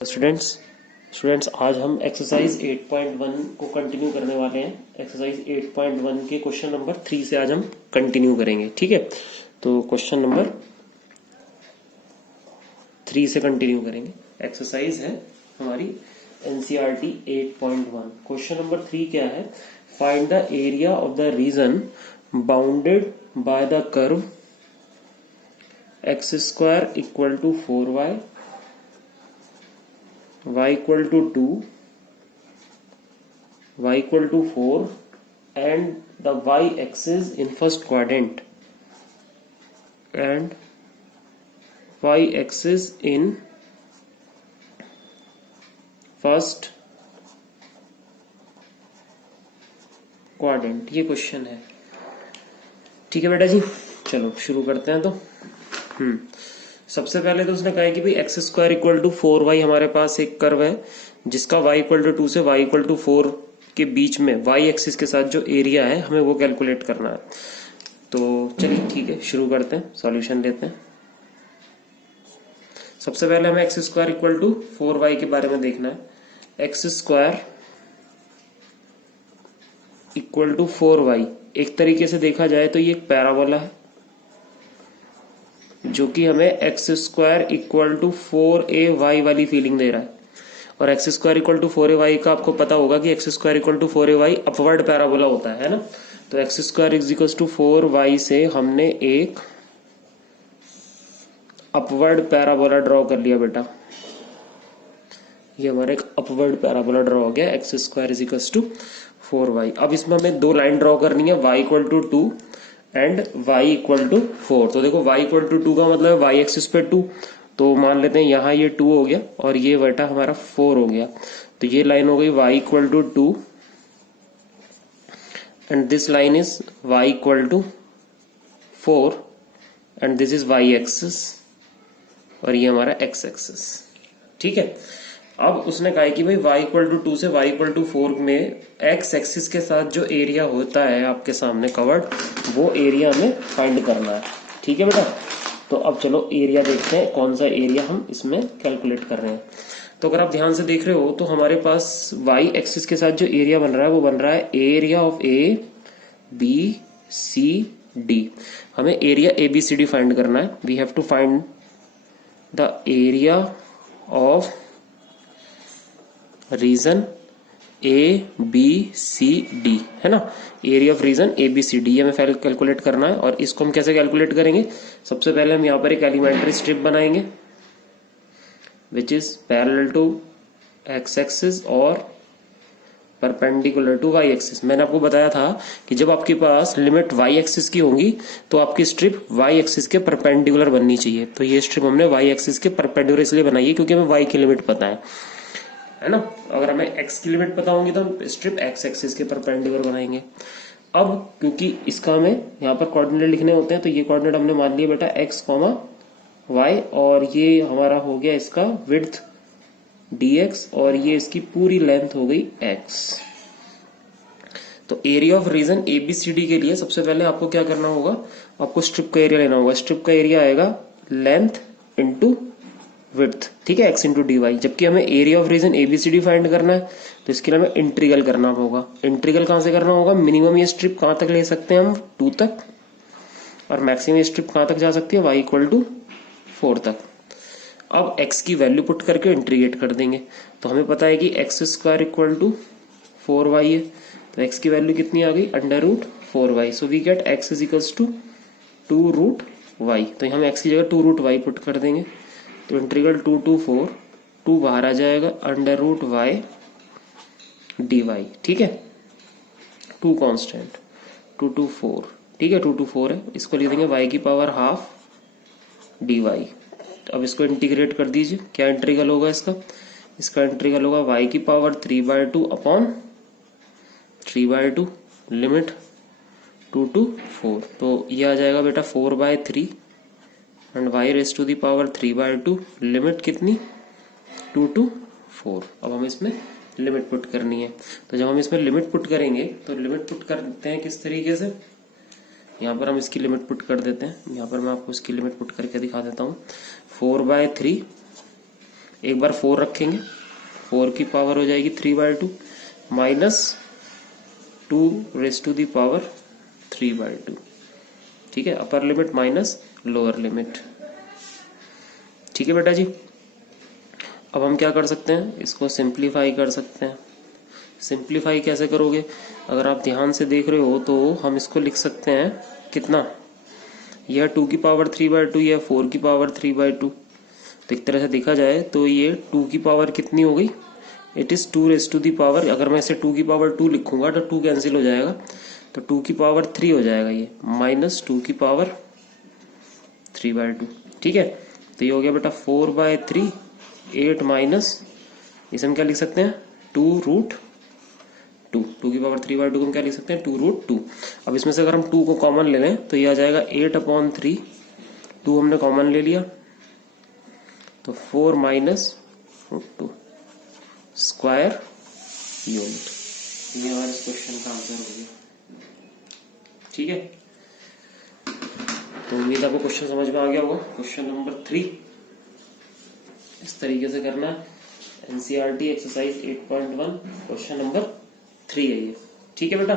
Students students आज हम exercise 8.1 को कंटिन्यू करने वाले हैं। एक्सरसाइज 8.1 के क्वेश्चन नंबर 3 से आज हम कंटिन्यू करेंगे। ठीक है, तो क्वेश्चन नंबर 3 से कंटिन्यू करेंगे। एक्सरसाइज है हमारी एनसीईआरटी 8.1। क्वेश्चन नंबर 3 क्या है? Find the area of the region bounded by the curve x square equal to 4y, y equal to 2, y equal to 4 and the y axis in first quadrant and y axis in first quadrant। ये question है। ठीक है बेटा जी, चलो शुरू करते हैं। तो सबसे पहले तो उसने कहा है कि भाई x square equal to 4y हमारे पास एक कर्व है जिसका y इक्वल टू 2 से y इक्वल टू 4 के बीच में y एक्सिस के साथ जो एरिया है हमें वो कैलकुलेट करना है। तो चलिए ठीक है, शुरू करते हैं, सॉल्यूशन लेते हैं। सबसे पहले हमें x square equal to 4y के बारे में देखना है। X square equal to 4y एक तरीके से देखा जाए तो ये एक पैराबोला है जो कि हमें x square equal to 4ay वाली फीलिंग दे रहा है। और x square equal to 4ay का आपको पता होगा कि x square equal to 4ay upward parabola होता है ना। तो x square is equal to 4y से हमने एक अपवर्ड पैराबोला ड्रॉ कर लिया बेटा। ये हमारा एक अपवर्ड पैराबोला ड्रॉ हो गया, x square is equal to 4y। अब इसमें हमें दो लाइन ड्रॉ करनी है, y equal to 2 and y equal to 4। तो देखो y इक्वल टू 2 का मतलब y एक्सिस पे 2, तो मान लेते हैं यहाँ ये 2 हो गया और ये बेटा हमारा 4 हो गया। तो ये लाइन हो गई y equal to 2 and this line is y equal to 4 and this is y axis और ये हमारा x एक्सिस। ठीक है, अब उसने कहा कि भाई y इक्वल टू 2 से y इक्वल टू 4 में x एक्सिस के साथ जो एरिया होता है आपके सामने कवर्ड, वो एरिया हमें फाइंड करना है। ठीक है बेटा, तो अब चलो एरिया देखते हैं, कौन सा एरिया हम इसमें कैलकुलेट कर रहे हैं। तो अगर आप ध्यान से देख रहे हो तो हमारे पास y एक्सिस के साथ जो एरिया बन रहा है वो बन रहा है area of A B C D. हमें area A B C D find करना है। We have to find the area of region A B C D, है ना। Area of region A B C D हमें calculate करना है। और इसको हम कैसे कैलकुलेट करेंगे? सबसे पहले हम यहाँ पर एक एलिमेंट्री स्ट्रिप बनाएंगे which is parallel to x axis और परपेंडिकुलर टू वाई एक्सिस। मैंने आपको बताया था कि जब आपके पास लिमिट वाई एक्सिस की होंगी तो आपकी स्ट्रिप वाई एक्सिस के परपेंडिकुलर बननी चाहिए। तो ये स्ट्रिप हमने वाई एक्सिस के परपेंडिकुलर इसलिए बनाई है क्योंकि हमें वाई की लिमिट पता है ना। अगर हमें x की लिमिट पता होंगी तो हम स्ट्रिप x एक्सिस के परपेंडिकुलर बनाएंगे। अब क्योंकि इसका हमें यहाँ पर कोऑर्डिनेट लिखने होते हैं तो ये कोऑर्डिनेट हमने मान लिया बेटा x, y और ये हमारा हो गया इसका विड्थ dx और ये इसकी पूरी लेंथ हो गई x। तो एरिया ऑफ रीजन ABCD के लिए सबसे पहले आपको क्या करना होगा? आपको स्ट्रिप का एरिया लेना होगा। स्ट्रिप का एरिया आएगा लेंथ इंटू विड्थ, ठीक है, x इंटू डी वाई। जबकि हमें area of region ABCD find करना है तो इसके लिए हमें इंटीग्रल करना होगा। इंटीग्रल कहाँ से करना होगा? मिनिमम ये स्ट्रिप कहाँ तक ले सकते हैं हम? 2 तक, और मैक्सिमम ये स्ट्रिप कहाँ तक जा सकती है? y इक्वल टू 4 तक। अब x की वैल्यू पुट करके इंटीग्रेट कर देंगे तो हमें पता है कि x square equal to 4y है। तो x की वैल्यू कितनी आ गई? √4y। So we get x is equals to 2√y। तो हम x की जगह 2√y पुट कर देंगे तो इंटीग्रल 2 to 4, 2 बाहर आ जाएगा, √y dy। ठीक है, 2 कांस्टेंट, 2 to 4, ठीक है, 2 to 4 है। इसको लिख देंगे y की पावर हाफ dy। अब इसको इंटीग्रेट कर दीजिए। क्या इंटीग्रल होगा इसका? इसका इंटीग्रल होगा y की पावर 3/2 अपॉन 3/2 लिमिट 2 to 4। तो ये आ जाएगा बेटा 4/3 and y raise to the power 3/2 limit कितनी? 2 to 4। अब हम इसमें लिमिट पुट करनी है। तो जब हम इसमें लिमिट पुट करेंगे तो लिमिट पुट करते हैं किस तरीके से? यहाँ पर हम इसकी लिमिट पुट कर देते हैं। यहाँ पर मैं आपको इसकी लिमिट पुट करके दिखा देता हूँ। 4/3 एक बार 4 रखेंगे, 4 की पावर हो जाएगी 3/2 माइनस 2^3/2। ठीक है, upper limit minus lower limit. ठीक है बेटा जी। अब हम क्या कर सकते हैं, इसको सिंप्लीफाई कर सकते हैं। सिंप्लीफाई कैसे करोगे, अगर आप ध्यान से देख रहे हो तो हम इसको लिख सकते हैं कितना, यह 2 की पावर 3/2, यह 4 की पावर 3/2। तो एक तरह से देखा जाए तो ये 2 की पावर कितनी हो गई, इट इज 2^, अगर मैं इसे 2 की पावर 2 लिखूंगा तो 2 कैंसिल हो जाएगा, तो 2 की पावर 3 हो जाएगा ये, माइनस 2 की पावर 3/2। ठीक है, तो ये हो गया बेटा 4/3, 8 माइनस, इसे हम क्या लिख सकते हैं 2√2। 2 की पावर 3/2 को हम क्या लिख सकते हैं 2√2। अब इसमें से अगर हम 2 को कॉमन ले लें तो ये आ जाएगा 8/3, 2 हमने कॉमन ले लिया तो 4 माइनस √2 स्क्वायर यूनिट। ये हमारे इस क्वेश्चन का आंसर हो गया। ठीक है, तो उम्मीद आपको क्वेश्चन समझ में आ गया होगा। क्वेश्चन नंबर 3 इस तरीके से करना है, एनसीईआरटी एक्सरसाइज 8.1 क्वेश्चन नंबर 3 है ये। ठीक है बेटा।